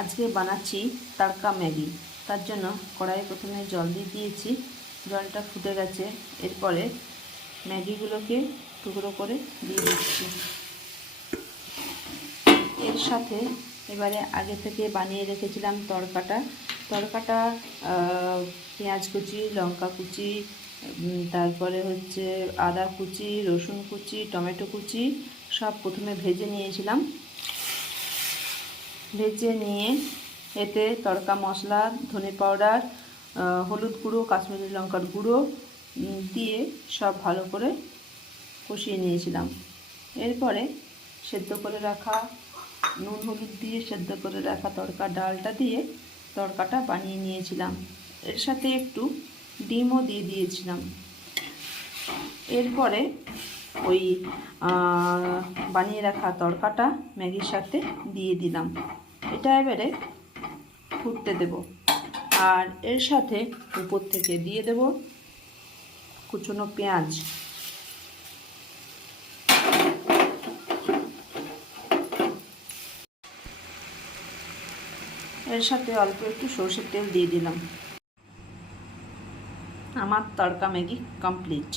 আজকে বানাচ্ছি তড়কা ম্যাগি। তার জন্য কড়াইয়ে প্রথমে জল দিয়ে দিয়েছি, জলটা ফুটে গেছে। এরপরে ম্যাগিগুলোকে টুকরো করে দিয়ে দিচ্ছি। এর সাথে এবারে আগে থেকে বানিয়ে রেখেছিলাম তড়কাটা পেঁয়াজ কুচি, লঙ্কা কুচি, তারপরে হচ্ছে আদা কুচি, রসুন কুচি, টমেটো কুচি সব প্রথমে ভেজে নিয়েছিলাম। ভেজে নিয়ে এতে তড়কা মশলা, ধনে পাউডার, হলুদ গুঁড়ো, কাশ্মীরি লঙ্কার গুঁড়ো দিয়ে সব ভালো করে কষিয়ে নিয়েছিলাম। এরপরে সেদ্ধ করে রাখা নুন হলুদ দিয়ে সেদ্ধ করে রাখা তড়কা ডালটা দিয়ে তড়কাটা বানিয়ে নিয়েছিলাম। এর সাথে একটু ডিমও দিয়ে দিয়েছিলাম। এরপরে ওই বানিয়ে রাখা তড়কাটা ম্যাগির সাথে দিয়ে দিলাম। এটা এবারে ফুটতে দেব। আর এর সাথে উপর থেকে দিয়ে দেব কুচনো পেঁয়াজ। এর সাথে অল্প একটু সরষের তেল দিয়ে দিলাম। আমার তড়কা ম্যাগি কমপ্লিট।